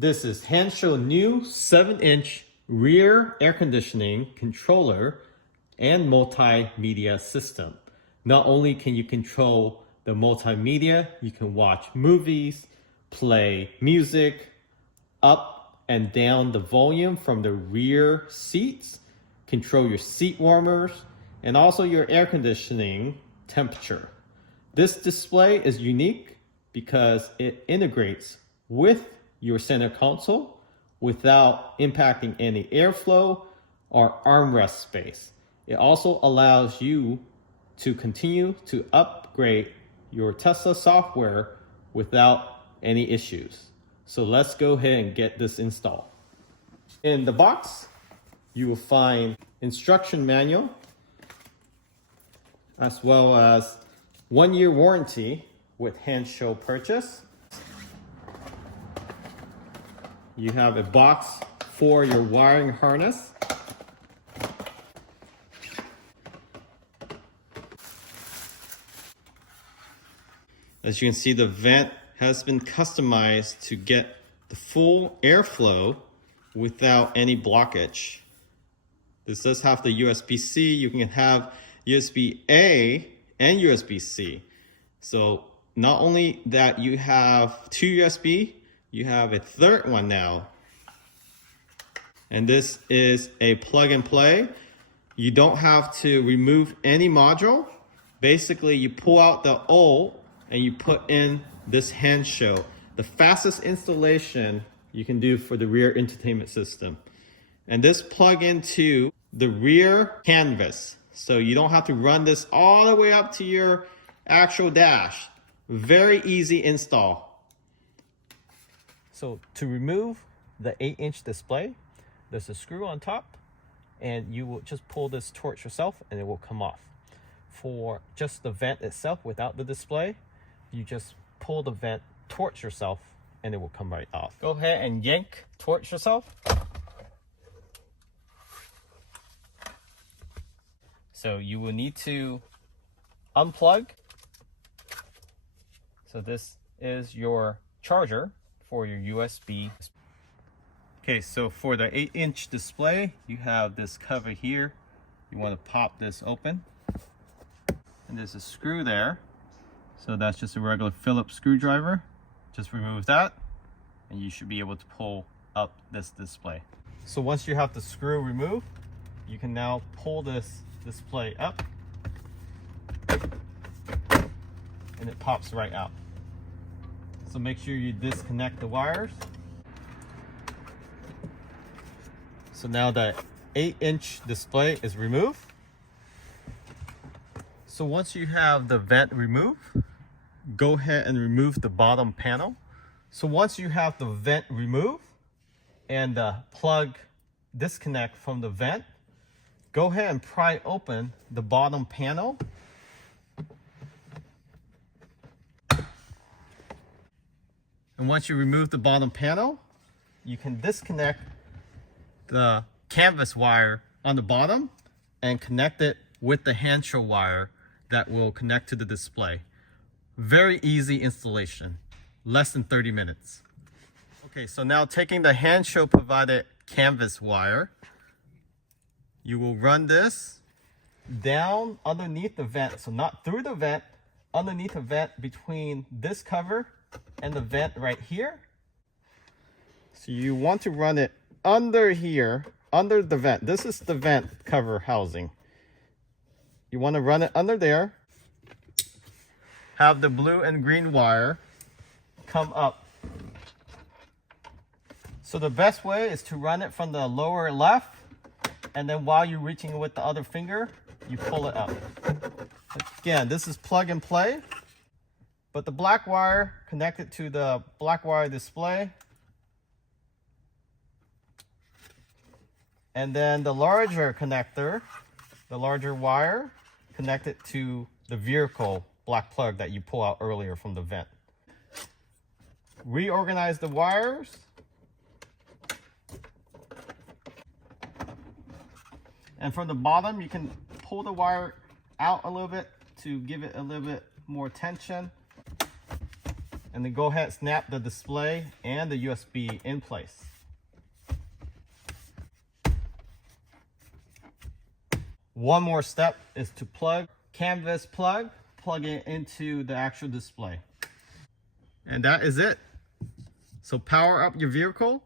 This is Hansshow new 7-inch rear air conditioning controller and multimedia system. Not only can you control the multimedia, you can watch movies, play music, up and down the volume from the rear seats, control your seat warmers, and also your air conditioning temperature. This display is unique because it integrates with your center console without impacting any airflow or armrest space. It also allows you to continue to upgrade your Tesla software without any issues. So let's go ahead and get this installed. In the box, you will find instruction manual as well as 1-year warranty with Hansshow purchase. You have a box for your wiring harness. As you can see, the vent has been customized to get the full airflow without any blockage. This does have the USB-C. You can have USB-A and USB-C. So not only that you have 2 USB, you have a third one now. And this is a plug and play. You don't have to remove any module. Basically, you pull out the old and you put in this Hansshow. The fastest installation you can do for the rear entertainment system. And this plug into the rear canvas. So you don't have to run this all the way up to your actual dash. Very easy install. So to remove the 8-inch display, there's a screw on top and you will just pull this torch yourself and it will come off. For just the vent itself without the display, you just pull the vent torch yourself and it will come right off. Go ahead and yank torch yourself. So you will need to unplug. So this is your charger for your USB. Okay, so for the 8-inch display, you have this cover here. You want to pop this open. And there's a screw there. So that's just a regular Phillips screwdriver. Just remove that and you should be able to pull up this display. So once you have the screw removed, you can now pull this display up and it pops right out. So make sure you disconnect the wires. So now the 8-inch display is removed. So once you have the vent removed, go ahead and remove the bottom panel. So once you have the vent removed and the plug disconnect from the vent, go ahead and pry open the bottom panel. And once you remove the bottom panel, you can disconnect the canvas wire on the bottom and connect it with the Hansshow wire that will connect to the display. Very easy installation, less than 30 minutes. Okay, so now taking the Hansshow provided canvas wire, you will run this down underneath the vent. So not through the vent, underneath the vent between this cover and the vent right here. So you want to run it under here, under the vent. This is the vent cover housing. You want to run it under there. Have the blue and green wire come up. So the best way is to run it from the lower left, and then while you're reaching with the other finger, you pull it up. Again, this is plug and play, but the black wire connected to the black wire display. And then the larger connector, the larger wire, connected to the vehicle black plug that you pull out earlier from the vent. Reorganize the wires. And from the bottom, you can pull the wire out a little bit to give it a little bit more tension. and then go ahead and snap the display and the USB in place. One more step is to plug canvas plug it into the actual display. And that is it. So power up your vehicle